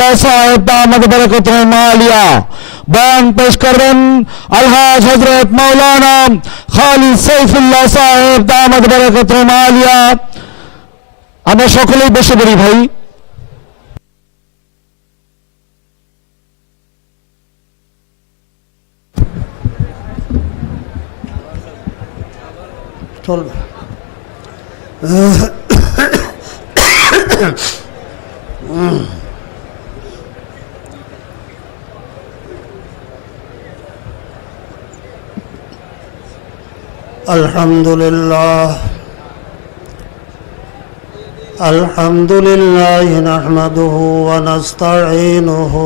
সাইফুল্লাহ সাহেব দামাত বরকতুহুম আলিয়া। বয়ান পেশ করবেন আলহাজ হযরত মাওলানা খালিদ সাইফুল্লাহ সাহেব দামাত বরকতুহুম আলিয়া। আমরা সকলেই বসে পড়ি ভাই। চলবে। আলহামদুলিল্লাহ নাহমাদুহু ওয়া নাস্তাঈনুহু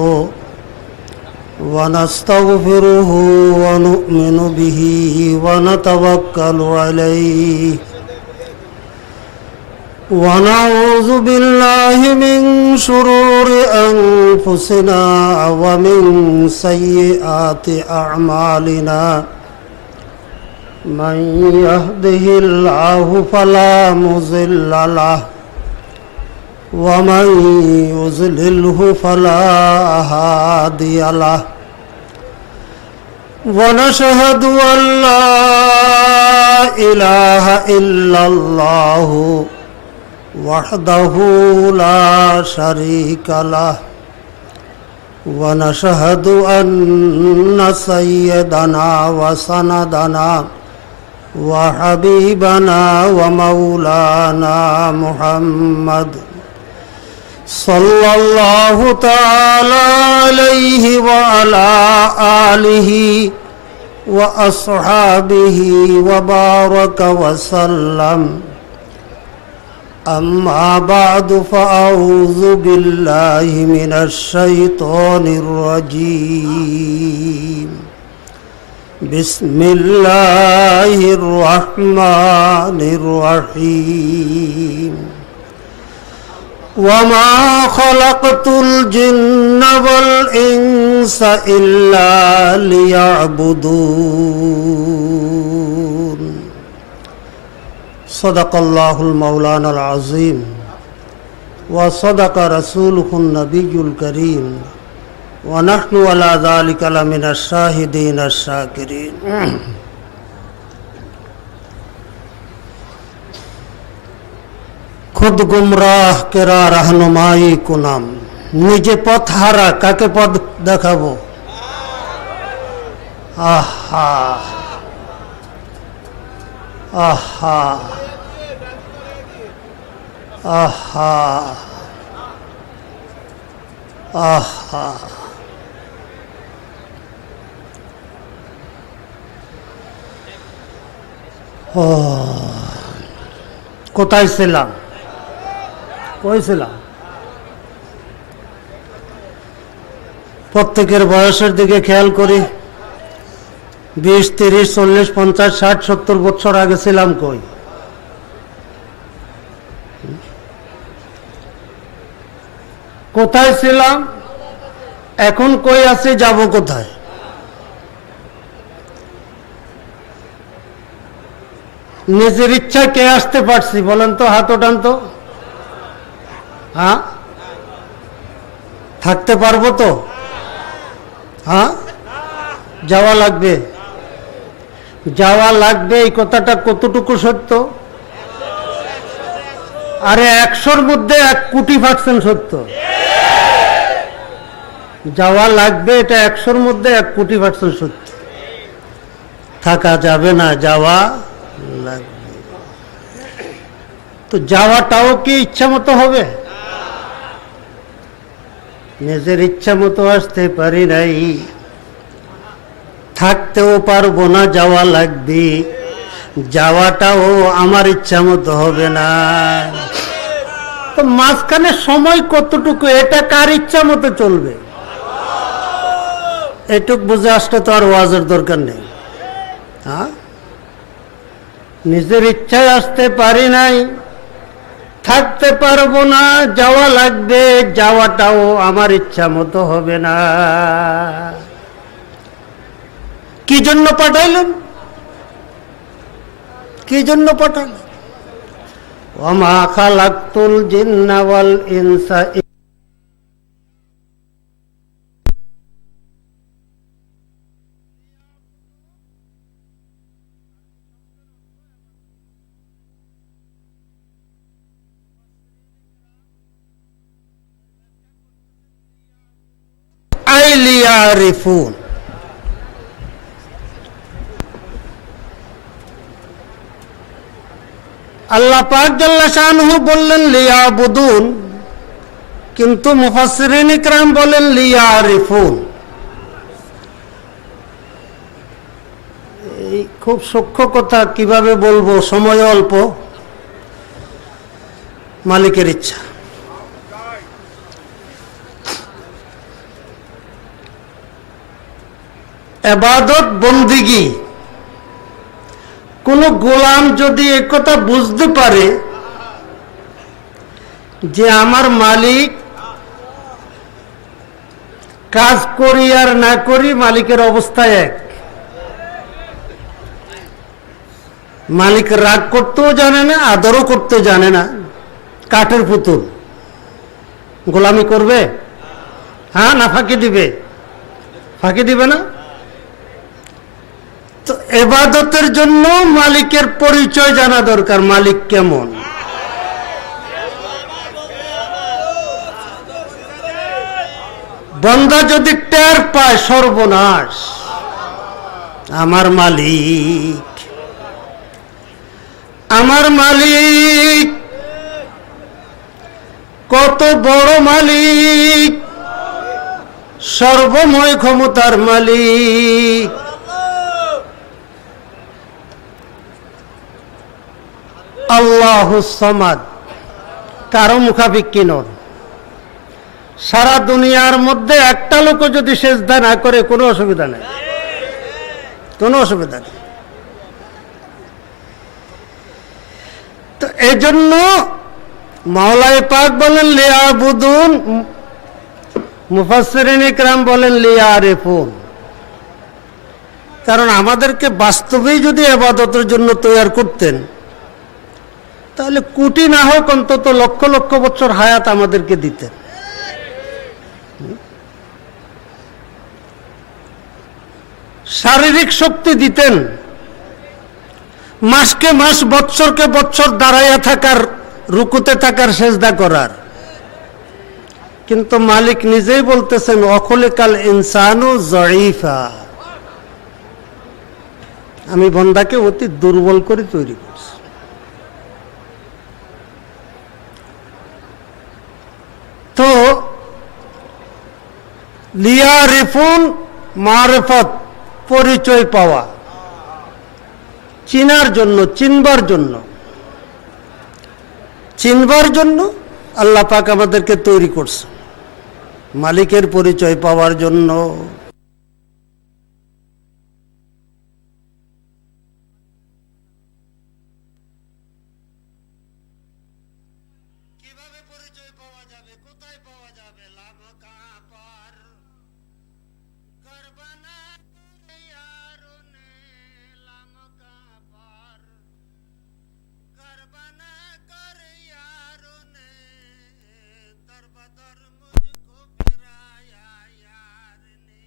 ওয়া নাস্তাগফিরুহু ওয়া নু'মিনু বিহি ওয়া নাতাওয়াক্কালু আলাইহি ওয়া নাউযু বিল্লাহি মিন শুরুরি আনফুসিনা ওয়া মিন সাইয়্যাতি আ'মালিনা। من يهده الله فلا مضل له ومن يضلله فلا هادي له ونشهد أن لا إله إلا الله وحده لا شريك له ونشهد أن سيدنا وسندنا وحبيبنا ومولانا محمد صلى الله تعالى عليه وعلى آله وأصحابه وبارك وسلم. أما بعد فأعوذ بالله من الشيطان الرجيم. بسم الله الرحمن الرحيم. وما خلقت الجن والإنس إلا ليعبدون. صدق الله المولانا العظيم وصدق رسوله النبي الكريم ونحن على ذلك لمن الشاهدين الشاكرين. खुद गुमराह केरा रहनुमाई कुनाम। निजे पथ हारा काके पद देखाबो। आहा आहा आहा आहा। কোথায় ছিলাম? কই ছিলাম? প্রত্যেকের বয়সের দিকে খেয়াল করি। 20, 30, 40, 50, 60, 70 বছর আগে ছিলাম কই? কোথায় ছিলাম? এখন কই আছি? যাব কোথায়? নিজের ইচ্ছা কে আসতে পারছি বলেন তো? হাত ওঠান তো। হ্যাঁ, থাকতে পারবো তো? হ্যাঁ, যাওয়া লাগবে। যাওয়া লাগবে এই কথাটা কতটুকু সত্য? আরে 100-র মধ্যে 1 কোটি% সত্য। যাওয়া লাগবে, এটা 100-র মধ্যে 1 কোটি% সত্য। থাকা যাবে না, যাওয়া লাগবে। তো যাওয়াটাও কি ইচ্ছা মতো হবে? নিজের ইচ্ছা মতো আসতে পারি নাই, থাকতেও পারবো না, যাওয়া লাগবে। যাওয়াটাও আমার ইচ্ছা মতো হবে না। তো মাঝখানে সময় কতটুকু, এটা কার ইচ্ছা মতো চলবে? এটুক বুঝে আসলে তো আর ওয়াজের দরকার নেই। হ্যাঁ, নিজের ইচ্ছায় আসতে পারি নাই, থাকতে পারবো না, যাওয়া লাগবে। যাওয়াটাও আমার ইচ্ছা মতো হবে না। কি জন্য পাঠাইলেন? কি জন্য পাঠালেন? ওয়া মা খালাকতুল জিন্না ওয়াল ইনসা লিয়ারিফুন। আল্লাহ পাক জাল্লা শানহু বললেন লিয়াবুদুন, কিন্তু মুফাসসিরিন ইকরাম বলেন লিয়ারিফুন। এই খুব সূক্ষ্ম কথা, কিভাবে বলবো, সময় অল্প, মালিকের ইচ্ছা। ইবাদত বন্দিগি, কোন গোলাম যদি একথা বুঝতে পারে যে আমার মালিক, কাজ করি আর না করি মালিকের অবস্থা এক, মালিক রাগ করতেও জানে না, আদরও করতে জানে না, কাঠের পুতুল, গোলামি করবে? হ্যাঁ না ফাঁকি দিবে? ফাঁকি দিবে না। তো ইবাদতের জন্য মালিকের পরিচয় জানা দরকার, মালিক কেমন। বান্দা যদি টের পায়, সর্বনাশ, আমার মালিক, আমার মালিক কত বড় মালিক, সর্বময় ক্ষমতার মালিক, আল্লাহুস সামাদ, কারো মুখাপেক্ষী নন। সারা দুনিয়ার মধ্যে একটা লোক যদি সেজদা না করে কোনো অসুবিধা নেই, কোনো অসুবিধা নেই। তো এজন্য মাওলাই পাক বলেন লিয়াবুদুন, মুফাসসিরিন ইকরাম বলেন লিয়ারিফুন। কারণ আমাদেরকে বাস্তবেই যদি ইবাদতের জন্য তৈরি করতেন, তাহলে কোটি না হোক অন্তত লক্ষ লক্ষ বছর হায়াত আমাদেরকে দিতেন। শারীরিক শক্তি দিতেন, মাসকে মাস, বৎসরকে বৎসর দাঁড়াইয়া থাকার, রুকুতে থাকার, সেজদা করার। কিন্তু মালিক নিজেই বলতেছেন অখলিকাল ইনসানু যঈফা, আমি বান্দাকে অতি দুর্বল করে তৈরি করছি। তো লিয়ারিফুন, মারিফত, পরিচয় পাওয়া, চিনার জন্য, চিনবার জন্য, চিনবার জন্য আল্লাহ পাক আমাদেরকে তৈরি করছে, মালিকের পরিচয় পাওয়ার জন্য। কিভাবে পরিচয় পাওয়া যাবে, কোথায় পাওয়া যাবে? লামকা পার করবানা ইয়ারুনে, লামকা পার করবানা কর ইয়ারুনে, দরবদর মুঝকো ফিরায়া ইয়ারনে।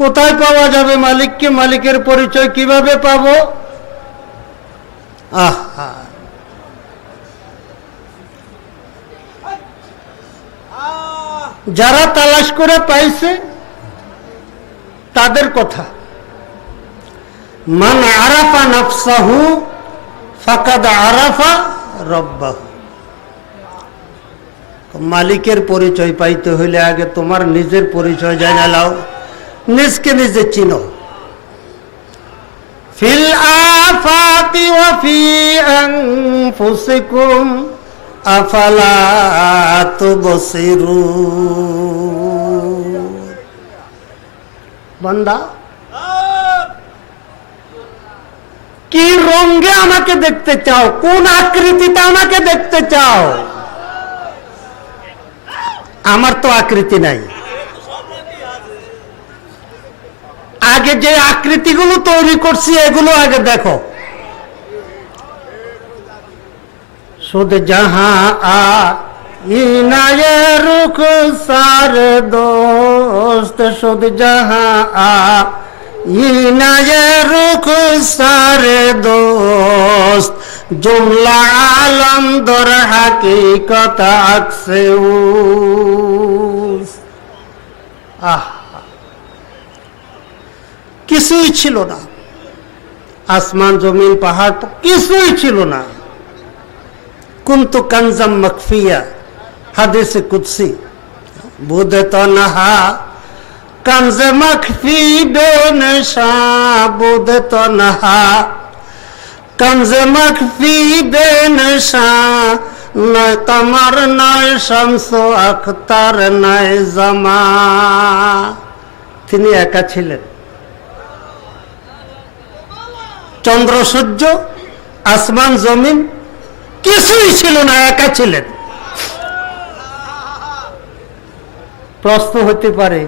কোথায় পাওয়া যাবে মালিককে? মালিকের পরিচয় কিভাবে পাবো? আহা, যারা তালাশ করে পাইছে তাদের কথা। মান আরাফা নাফসাহু ফাকাদ আরাফা রব্বাহু। মালিকের পরিচয় পাইতে হইলে আগে তোমার নিজের পরিচয় জানা লাও, নিজকে নিজে চিনো। ফিল আফাকি ওয়া ফি আনফুসিকুম আফালা তুবসিরুন। বান্দা, কি রঙে আমাকে দেখতে চাও? কোন আকৃতিতে আমাকে দেখতে চাও? আমার তো আকৃতি নাই। আগে যে আকৃতিগুলো তৈরি করছি এগুলো আগে দেখো। সুদ জাহা আ ইনায়ে রুখ সার দোস্ত, সুদ জাহা আ ইনায়ে রুখ সার দোস্ত, জুমলা আলম দর হাকিকত আকসে কিছুই ছিল না, আসমান জমিন পাহাড় কিছুই ছিল না। কুন্তু কানজাম মখফিয়া, হাদিসে কুদসি, বুদে তনহা कंज मखफी बेनशा बुद तनहा, कंज मखफी बेनशा, न कमर न शमसो अख्तर न जमा। তিনি একা ছিলেন, চন্দ্র সূর্য আসমান জমিন কিছুই ছিল না, একা ছিলেন। প্রশ্ন হতে পারে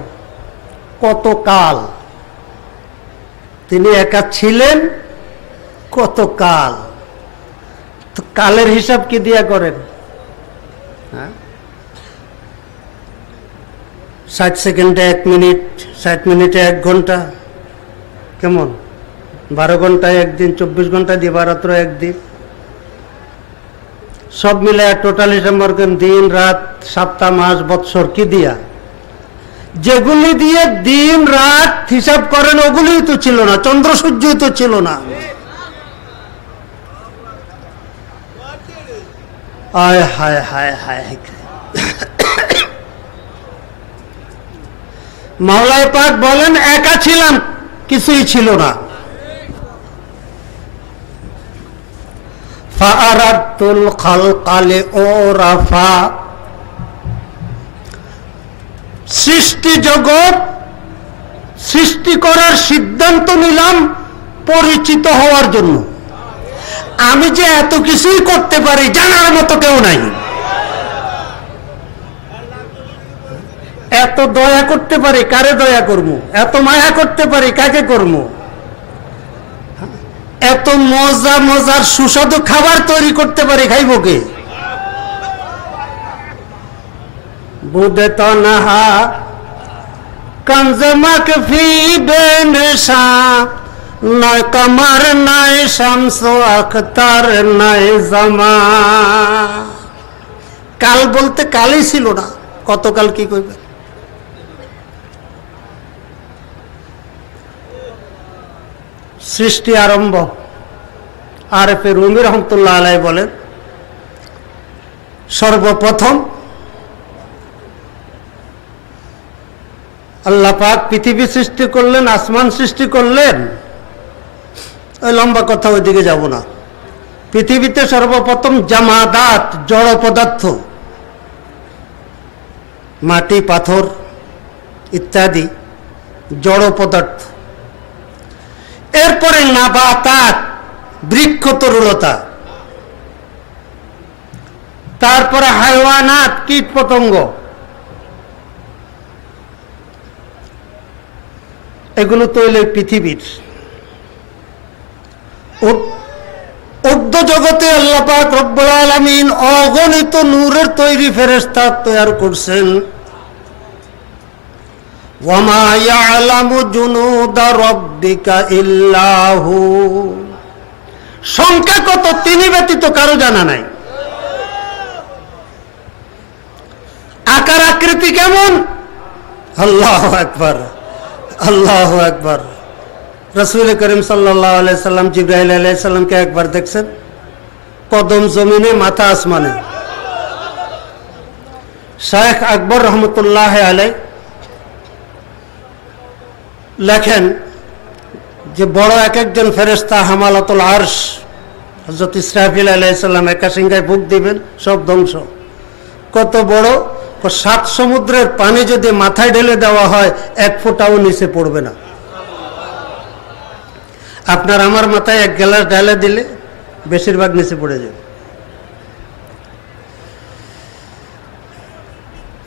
কত কাল তিনি একা ছিলেন, কত কাল? তো কালের হিসাব কি দিয়া করেন? 60 সেকেন্ডে 1 মিনিট, 60 মিনিটে 1 ঘন্টা, কেমন? 12 ঘন্টায় একদিন, 24 ঘন্টায় দিবারাত্র একদিন, সব মিলে টোটাল হিসাব করেন দিন রাত সপ্তাহ মাস বৎসর কি দিয়া? যেগুলি দিয়ে দিন রাত হিসাব করেন ওগুলি তো ছিল না, চন্দ্র সূর্য তো ছিল না। আয় হায় হায় হায়, মাওলাই পাক বলেন একা ছিলাম, কিছুই ছিল না। ফাআরাতুল খালকালে ওরাফা, সৃষ্টি জগৎ সৃষ্টি করার সিদ্ধান্ত নিলাম পরিচিত হওয়ার জন্য। আমি যে এত কিছুই করতে পারি জানার মতো কেউ নাই। এত দয়া করতে পারি, কারে দয়া করবো? এত মায়া করতে পারি, কাকে করবো? এত মজা মজার সুস্বাদু খাবার তৈরি করতে পারি, খাইব কে? বুদে তনহা कंज मखफी बेनशा, नय कमर नय शमसो अख्तर नय जमा। কাল বলতে কালই ছিল না, কতকাল কি কইবে? সৃষ্টি আরম্ভ। আরএফে রুমি রহমতুল্লাহ আলাইহি বলেন, সর্বপ্রথম আল্লাহ পাক পৃথিবী সৃষ্টি করলেন, আসমান সৃষ্টি করলেন। ওই লম্বা কথা, ওইদিকে যাব না। পৃথিবীতে সর্বপ্রথম জামাদাত, জড় পদার্থ, মাটি পাথর ইত্যাদি জড় পদার্থ। এরপরে নাবাতাত, বৃক্ষ তরুলতা, তারপরে হায়ওয়ানাত, কীট পতঙ্গ, এগুলো তৈরি পৃথিবীর। উর্ধ্ব জগতে আল্লাহ পাক রব্বুল আলামিন অগণিত নূরের তৈরি ফেরেশতা তৈরি করছেন। ওয়ামা ইয়ালামু জুনুদা রাব্বিকা ইল্লা হু, সংখ্যা কত তিনি ব্যতীত কারো জানা নাই। আকার আকৃতি কেমন? আল্লাহু আকবার, আল্লাহু আকবার। রাসূল করিম সাল্লাল্লাহু আলাইহি সাল্লাম জিবরাইল আলাইহিস সালামকে একবার দেখছেন, কদম জমিনে মাথা আসমানে। শায়েখ আকবর রহমতুল্লাহ আলাইহি লেখেন যে বড় এক একজন ফেরেশতা হামালাতুল আরশ, হযরত ইসরাফিল আলাইহিস সালাম একা সিংহায় ফুঁক দিবেন, সব ধ্বংস। কত বড়? 7 সমুদ্রের পানি যদি মাথায় ঢেলে দেওয়া হয় 1 ফোঁটাও নিচে পড়বে না। আপনার আমার মাথায় 1 গ্লাস ঢেলে দিলে বেশিরভাগ নিচে পড়ে যাবে।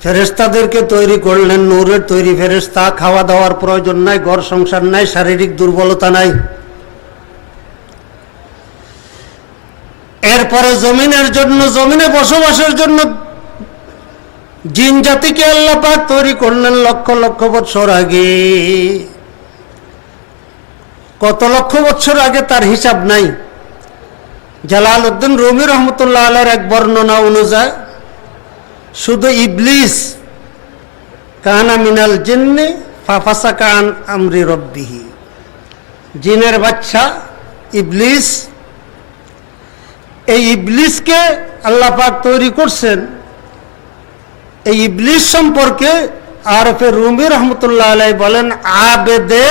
ফেরেশতাদেরকে তৈরি করলেন, নূরের তৈরি ফেরেশতা। খাওয়া দাওয়ার প্রয়োজন নাই, ঘর সংসার নাই, শারীরিক দুর্বলতা নাই। এরপরে জমিনের জন্য, জমিনে বসবাসের জন্য জিন জাতিকে আল্লাহ পাক তৈরি করলেন লক্ষ লক্ষ বছর আগে। কত লক্ষ বছর আগে তার হিসাব নাই। জালালউদ্দিন রুমি রহমতুল্লাহ আলাইহির এক বর্ণনা অনুযায়ী শুধু ইবলিস কানা মিনাল জিন্নি ফাফাসাকা আন আমরি রব্বিহি, জিনের বাচ্চা ইবলিস, এই ইবলিসকে আল্লাহ পাক তৈরি করছেন। এই ইবলিস সম্পর্কে আরফে রুমি রহমতুল্লাহ আলাইহি বলেন আবেদে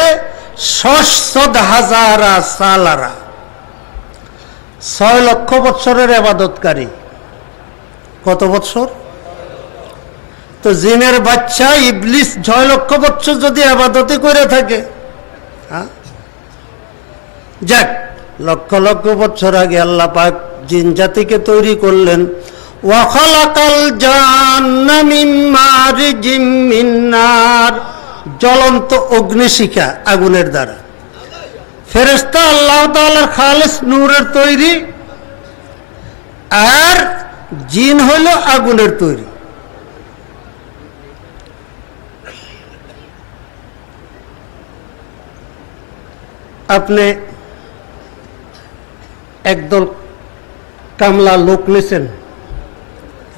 600,000 সালারা, 6 লক্ষ বৎসরের ইবাদতকারী। কত বৎসর? তো জিনের বাচ্চা ইবলিস 6 লক্ষ বৎসর যদি ইবাদতই করে থাকে, যাক, লক্ষ লক্ষ বছর আগে আল্লাহ পাক জিন জাতিকে তৈরি করলেন। ওয়া খালাকাল জান্না মিন মারিজিম মিন নার, জ্বলন্ত অগ্নিশিখা আগুনের দ্বারা। ফেরেশতা আল্লাহ তাআলার খালিস নূরের তৈরি, আর জিন হইল আগুনের তৈরি। আপনি একদল কামলা লোক নিছেন,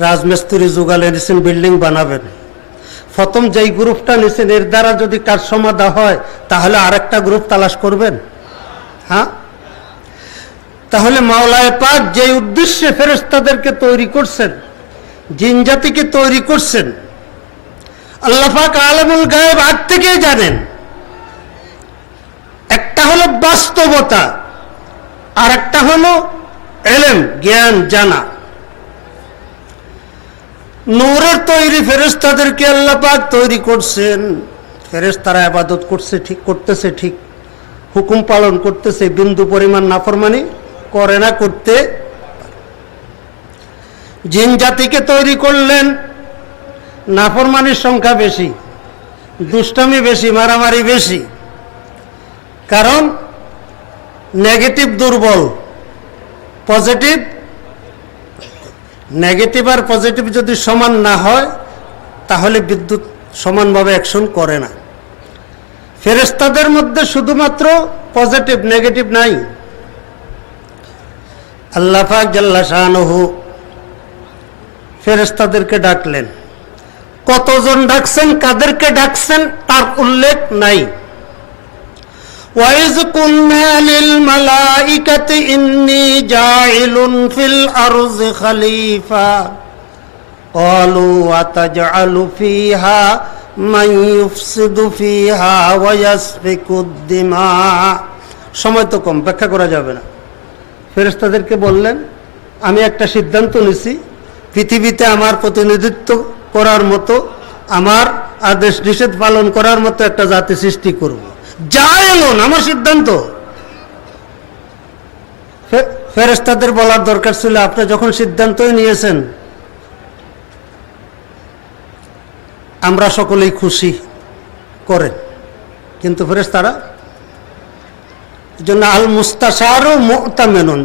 রাজমিস্ত্রি জোগালে নিছেন, বিল্ডিং বানাবেন। প্রথম যেই গ্রুপটা নিছেন এর দ্বারা যদি কাজ সমাধা হয় তাহলে আরেকটা গ্রুপ তালাশ করবেন? হ্যাঁ। তাহলে মাওলায়ে পাক যে উদ্দেশ্যে ফেরেশতাদেরকে তৈরি করছেন, জিন জাতিকে তৈরি করছেন, আল্লাহ পাক আলামুল গায়েব আগ থেকেই জানেন। একটা হলো বাস্তবতা, আর একটা হলো ইলম, জ্ঞান, জানা। নূরের তৈরি ফেরেশতাদেরকে আল্লাহ পাক তৈরি করছেন। ফেরেশতারা ইবাদত করছে ঠিক, করতেছে ঠিক, হুকুম পালন করতেছে, বিন্দু পরিমাণ নাফরমানি করে না, করতে। জিন জাতিকে তৈরি করলেন, নাফরমানির সংখ্যা বেশি, দুষ্টামি বেশি, মারামারি বেশি। কারণ নেগেটিভ দুর্বল, পজিটিভ, নেগেটিভ আর পজিটিভ যদি সমান না হয় তাহলে বিদ্যুৎ সমানভাবে অ্যাকশন করে না। ফেরেশতাদের মধ্যে শুধুমাত্র পজিটিভ, নেগেটিভ নাই। আল্লাহ পাক জাল্লা শাআনুহু ফেরেশতাদেরকে ডাকলেন। কতজন ডাকছেন, কাদেরকে ডাকছেন তার উল্লেখ নাই। وَإِذْ قُلْنَا لِلْمَلَائِكَةِ إِنِّي جَاعِلٌ فِي الْأَرْضِ خَلِيفَةً قَالُوا أَتَجْعَلُ فِيهَا مَن يُفْسِدُ فِيهَا وَيَسْفِكُ الدِّمَاءَ। সময় তো কম, ব্যাখ্যা করা যাবে না। ফেরেশতাদেরকে বললেন, আমি একটা সিদ্ধান্ত নিছি, পৃথিবীতে আমার প্রতিনিধিত্ব করার মতো, আমার আদেশ নিষেধ পালন করার মতো একটা জাতি সৃষ্টি করব। জায়েলুন, আমার সিদ্ধান্ত। ফেরেশতাদের বলার দরকার ছিল, আপনি যখন সিদ্ধান্তই নিয়েছেন আমরা সকলেই খুশি করেন। কিন্তু ফেরেশতারা, জন্য আল মুস্তাশারু মুতামিনুন,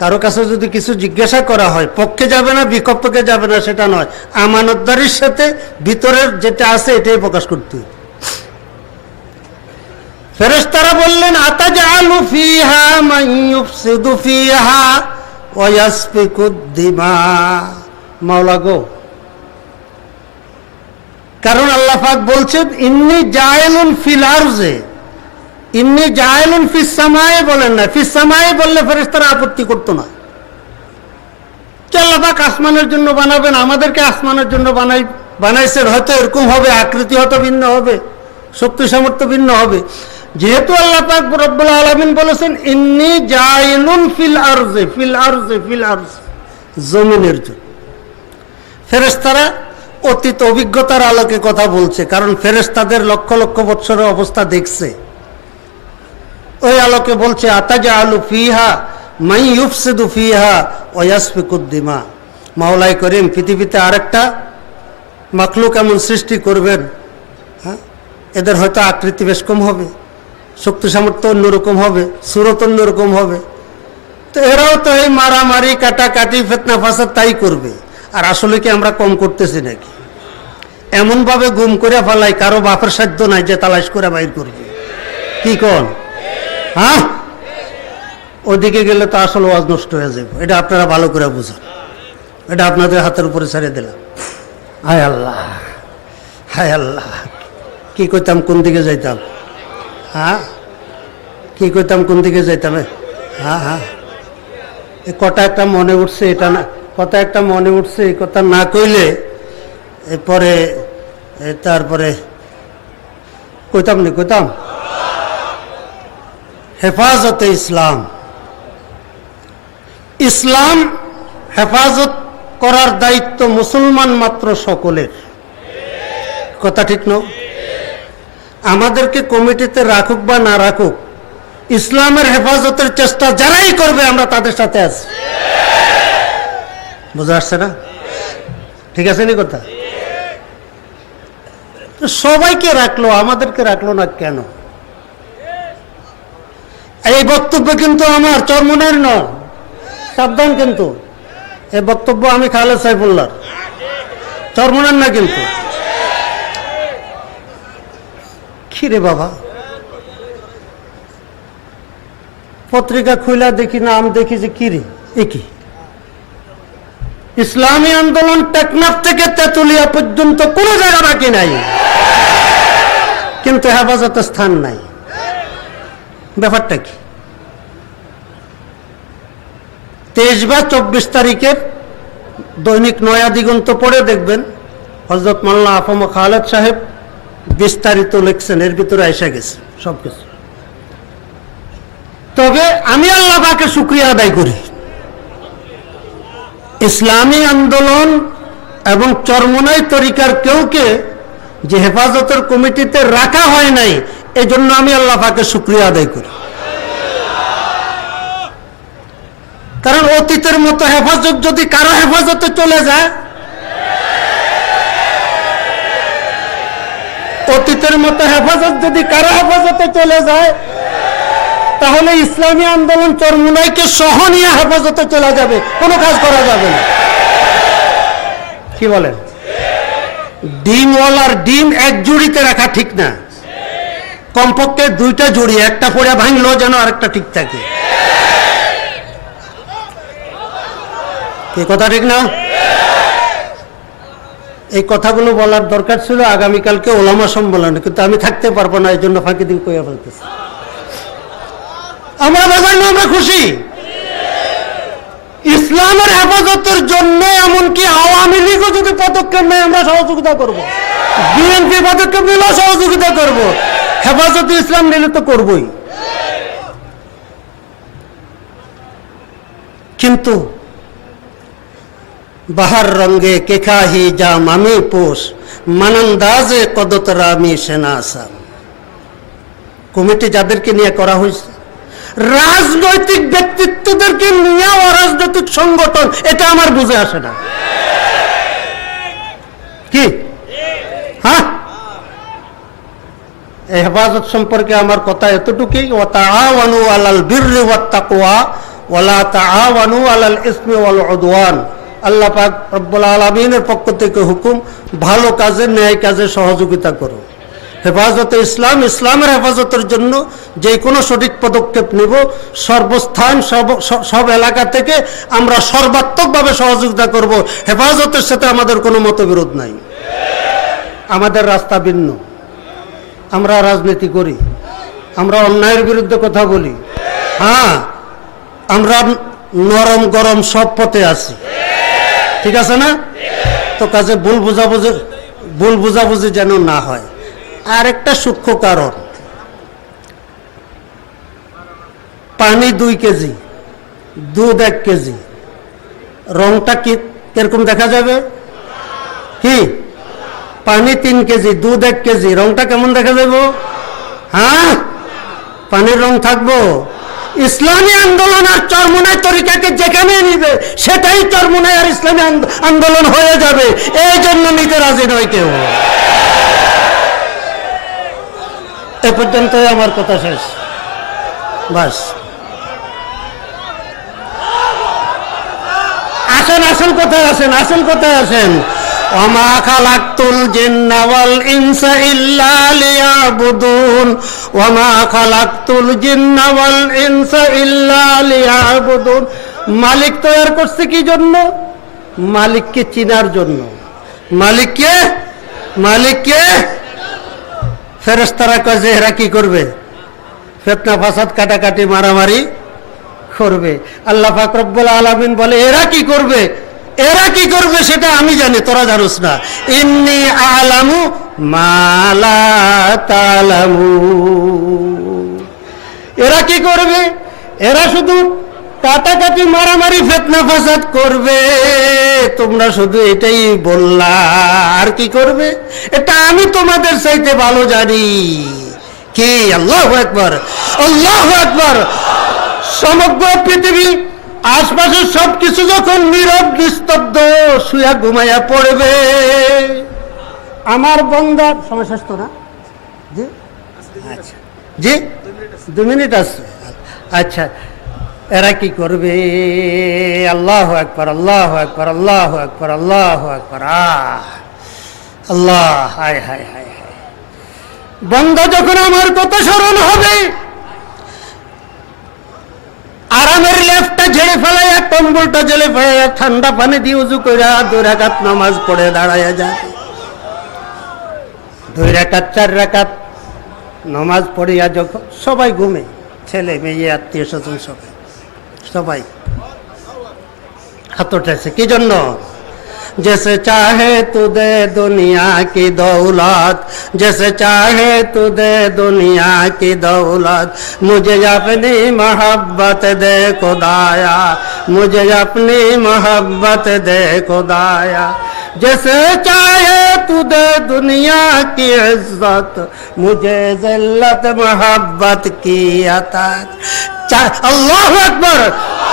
কারো কাছে যদি কিছু জিজ্ঞাসা করা হয় পক্ষে যাবে না, বিপক্ষে যাবে না সেটা নয়, আমানতদারির সাথে ভিতরের যেটা আছে এটাই প্রকাশ করতে হবে। ফেরেশতারা বললেন, আতাজআলু ফিহা মান ইউফসিদু ফিহা ওয়া ইয়াসফিকুদ দিমা। মাওলা গো, কারণ আল্লাহ পাক বলছেন ইন্নী জায়েলুন ফিল আরজে, ইন্নী জায়েলুন ফিস সামায়ে বলেন না। ফিস সামায়ে বললে ফেরেশতারা আপত্তি করতো না। আল্লাহ পাক আসমানের জন্য বানাবেন, আমাদেরকে আসমানের জন্য বানাইছেন, হয়তো এরকম হবে, আকৃতি হয়তো ভিন্ন হবে, শক্তি সামর্থ্য ভিন্ন হবে। যেহেতু আল্লাহ পাক রব্বুল আলামিন বলেছেন ইন্নী জাইলুন ফিল আরজে, ফিল আরজে, ফিল আরজ, জমিনের জন্য। ফেরেশতারা অতীত অভিজ্ঞতার আলোকে কথা বলছে, কারণ ফেরেশতাদের লক্ষ লক্ষ বৎসরের অবস্থা দেখছে। ওই আলোকে বলছে আতাজআলু ফিহা মান ইউফসিদু ফিহা ওয়া ইয়াসফিকুদ দিমা। মাওলাই করিম পৃথিবীতে আরেকটা মাখলুক এমন সৃষ্টি করবেন, হ্যাঁ, এদের হয়তো আকৃতি বেশ কম হবে, শক্তি সামর্থ্য অন্যরকম হবে, সুরত অন্যরকম হবে। তো এরাও তো এই মারামারি, কাটাকাটি, ফিতনা ফাসাদ তাই করবে। আর আসলে কি আমরা কম করতেছি নাকি? এমনভাবে গুম করে ফেলাই, কারো বাপের সাধ্য নাই যে তালাশ করে বাইর করবে। কি কোন? হ্যাঁ, ওদিকে গেলে তো আসল ওয়াজ নষ্ট হয়ে যাবে। এটা আপনারা ভালো করে বুঝুন, এটা আপনাদের হাতের উপরে ছেড়ে দিলাম। হায় আল্লাহ, হায় আল্লাহ, কি কইতাম, কোন দিকে যাইতাম? হ্যাঁ, কি কইতাম, কোন দিকে যাইতাম? হ্যাঁ হ্যাঁ, এই কথা একটা মনে উঠছে, এটা না, কথা একটা মনে উঠছে, এই কথা না কইলে এরপরে তারপরে কইতাম নি, কইতাম হেফাজতে ইসলাম। ইসলাম হেফাজত করার দায়িত্ব মুসলমান মাত্র সকলের, কথা ঠিক নয়? আমাদেরকে কমিটিতে রাখুক বা না রাখুক, ইসলামের হেফাজতের চেষ্টা যারাই করবে আমরা তাদের সাথে আছি। বুঝা আসছে না? ঠিক আছে নি কথা? সবাইকে রাখলো, আমাদেরকে রাখলো না কেন? এই বক্তব্য কিন্তু আমার চরমনের নয়, সাবধান। কিন্তু এই বক্তব্য আমি খালেদ সাইফুল্লাহ, চরমনের না কিন্তু। খিরে বাবা, পত্রিকা খুইলা দেখি, নাম দেখি যে কিরে, এ কি ইসলামী আন্দোলন টেকনাফ থেকে তেতুলিয়া পর্যন্ত কোন জায়গা বাকি নাই, কিন্তু হেফাজতের স্থান নাই। ব্যাপারটা কি? 23 বা 24 তারিখের দৈনিক নয়া দিগন্ত পড়ে দেখবেন হযরত মাওলানা আফম খালেদ সাহেব বিস্তারিত লিখছেন, এর ভিতরে আইসা গেছে সবকিছু। তবে আমি আল্লাহ পাকের শুকরিয়া আদায় করি, ইসলামী আন্দোলন এবং চরমনাই তরিকার কেউকে যে হেফাজতের কমিটিতে রাখা হয় নাই, এজন্য আমি আল্লাহ পাকের শুকরিয়া আদায় করি। কারণ অতীতের মতো হেফাজত যদি কারো হেফাজতে চলে যায়, অতীতের মতো হেফাজত যদি কারো হেফাজতে চলে যায়, তাহলে ইসলামী আন্দোলন চরমুনাইকে সহ নিয়ে হেফাজতে চলে যাবে, কোনো কাজ করা যাবে না। কি বলেন? ডিমওয়ালার ডিম এক জুড়িতে রাখা ঠিক না, কমপক্ষে দুইটা জুড়ি, একটা পড়ে ভাঙলো যেন আরেকটা ঠিক থাকে। এই কথা ঠিক না? এই কথাগুলো বলার দরকার ছিল আগামীকালকে ওলামা সম্মেলনে, কিন্তু আমি থাকতে পারবো না, এই জন্য ফাঁকি দিন কইয়া ফেলতেছি। আমরা বাজার না, আমরা খুশি। ইসলামের হেফাজতের জন্য এমনকি আওয়ামী লীগও যদি পদক্ষেপ নেয় আমরা সহযোগিতা করব, বিএনপি পদক্ষেপ নিলেও সহযোগিতা করব, হেফাজতে ইসলাম নিলে তো করবই। কিন্তু বাহার রঙ্গে কেখাহি যা মামি পোষ মানন্দাজে কদতরামি সেনা আসাম। কমিটি যাদেরকে নিয়ে করা হয়েছে, রাজনৈতিক ব্যক্তিত্বদেরকে নিয়ে অরাজনৈতিক সংগঠন, এটা আমার বুঝে আসে না। কি হ্যাঁ, এই হেফাজত সম্পর্কে আমার কথা এতটুকুই। ওয়া তাআওয়ানু আলাল বিররি ওয়াত তাকওয়া ওয়া লা তাআওয়ানু আলাল ইসমি ওয়াল উদওয়ান। আল্লাহ পাক রব্বুল আলামিনের পক্ষ থেকে হুকুম, ভালো কাজে ন্যায় কাজে সহযোগিতা করো। হেফাজতে ইসলাম, ইসলামের হেফাজতের জন্য যে কোনো সঠিক পদক্ষেপ নিব, সর্বস্থান সব এলাকা থেকে আমরা সর্বাত্মকভাবে সহযোগিতা করব। হেফাজতের সাথে আমাদের কোনো মতবিরোধ নাই, আমাদের রাস্তা ভিন্ন। আমরা রাজনীতি করি, আমরা অন্যায়ের বিরুদ্ধে কথা বলি, হ্যাঁ, আমরা নরম গরম সব পথে আছি, ঠিক আছে না? তো কাজে ভুল বুঝাবুঝি যেন না হয়। আর একটা সূক্ষ্ম কারণ, পানি 2 কেজি, দুধ 1 কেজি, রংটা কিরকম দেখা যাবে? কি? পানি 3 কেজি, দুধ 1 কেজি, রংটা কেমন দেখা যাবে? হ্যাঁ, পানির রং থাকবো। ইসলামী আন্দোলন আর চরমুনাই তরিকাকে যেখানে নিবে সেটাই চরমুনাই আর ইসলামী আন্দোলন হয়ে যাবে, এই জন্য নিতে রাজি নয় কেউ। এ পর্যন্তই আমার কথা শেষ, বাস। আসেন, আসল কথায় আসেন, আসল কথায় আসেন। ওমা খালাকতুল জিন্না ওয়াল ইনসা ইল্লা লিয়াবুদুন ওমা খালাকতুল জিন্না ওয়াল ইনসা ইল্লা লিয়াবুদুন। মালিক তৈরি করছে কি জন্য? মালিককে চিনার জন্য। মালিককে ফেরেশতারা কয় যে এরা কি করবে? ফিতনা ফাসাদ কাটাকাটি মারামারি করবে। আল্লাহ পাক রব্বুল আলামিন বলে এরা কি করবে? এরা কি করবে সেটা আমি জানি, তোরা জানোস না। ইন্নী আ'লামু মা লা তা'লামুন। এরা কি করবে? এরা শুধু কাটাকাটি মারামারি ফিতনা ফাসাদ করবে, তোমরা শুধু এটাই বললা, আর কি করবে এটা আমি তোমাদের চাইতে ভালো জানি। কি? আল্লাহু আকবার, আল্লাহু আকবার। সমগ্র পৃথিবী আশপাশের সবকিছু যখন নীরব নিস্তব্ধ শুয়া ঘুমাইয়া পড়বে, আমার বান্দার সময় শেষ তো না? জি আচ্ছা, জি 2 মিনিট আছে। আচ্ছা, এরা কি করবে? আল্লাহু আকবার, আল্লাহু আকবার, আল্লাহু আকবার, আল্লাহু আকবার। আল্লাহ, হায় হায় হায় হায়। বান্দা যখন আমার কথা স্মরণ হবে, আরামের লেফটা ঝেড়ে ফেলাইয়া, কম্বলটা ঝেড়ে ফেলাইয়া, ঠান্ডা পানি দিয়ে উজু কইরা 2 রাকাত নামাজ পড়ে দাঁড়াইয়া যায়। 2 রাকাত 4 রাকাত নামাজ পড়িয়া যখন সবাই ঘুমে, ছেলে মেয়ে আত্মীয় স্বজন সবাই হাত উঠেছে কি জন্য? जैसे चाहे तू दे दुनिया की दौलत, जैसे चाहे तू दे दुनिया की दौलत, मुझे अपनी मोहब्बत दे खुदाया, मुझे अपनी मोहब्बत दे खुदाया। जैसे चाहे तू दे दुनिया की इज्जत, मुझे जिल्लत मोहब्बत की अता। আল্লাহু আকবার,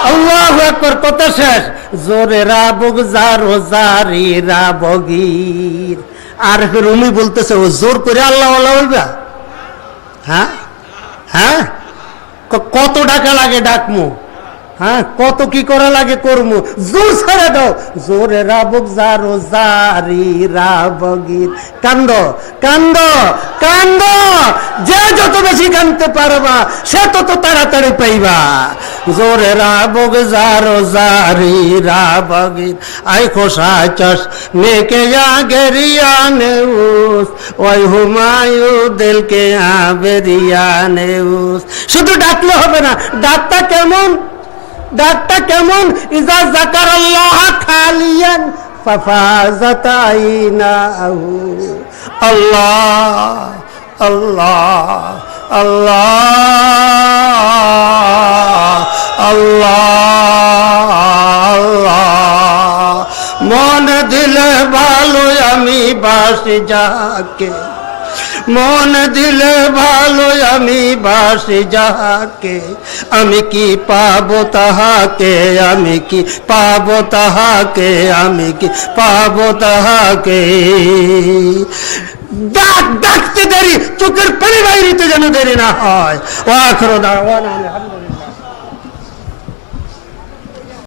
আল্লাহু আকবার। কত শেষ? জোরে রাবুক জারো জারি রাবগির। আর রুমি বলতেছে ও জোর করে আল্লাহ আল্লাহ বলবা? হ্যাঁ হ্যাঁ, কত টাকা লাগে ডাকমু? হ্যাঁ, কত কি করা লাগে করমু? জোর ছেড়ে দাও। জোরে রাবুক জারো জারি রাবগির। কান্দ কান্দ কান্দ, যে যত বেশি কান্দতে পারবা সে তত তাড়াতাড়ি পাইবা। জোরে রাবুক জারো জারি রাবগির। আই খোসা চশ মেকে আগেরিয়া নেউস, ওই হুমায়ু দিলকে আবেরিয়া নেউস। শুধু ডাকলে হবে না, ডাকটা কেমন? ডাকটা কেমন? ইজা যাকারাল্লাহ খালিয়ান ফাফাজাত আইনাহু। আল্লাহ আল্লাহ আল্লাহ আল্লাহ আল্লাহ। মন দিলে ভালো আমি বাসি যাকে, মন দিলে ভালো আমি বাসি যাকে, আমি কি পাবো তাহাকে, আমি কি পাবো তাহাকে, আমি কি পাবো তাহাকে। ডাক ডাকতে দেরি, চোখের পানি বাইরিতে যেন দেরি না হয়। ওয়া আখিরু দাওয়ানা আলহামদুলিল্লাহ।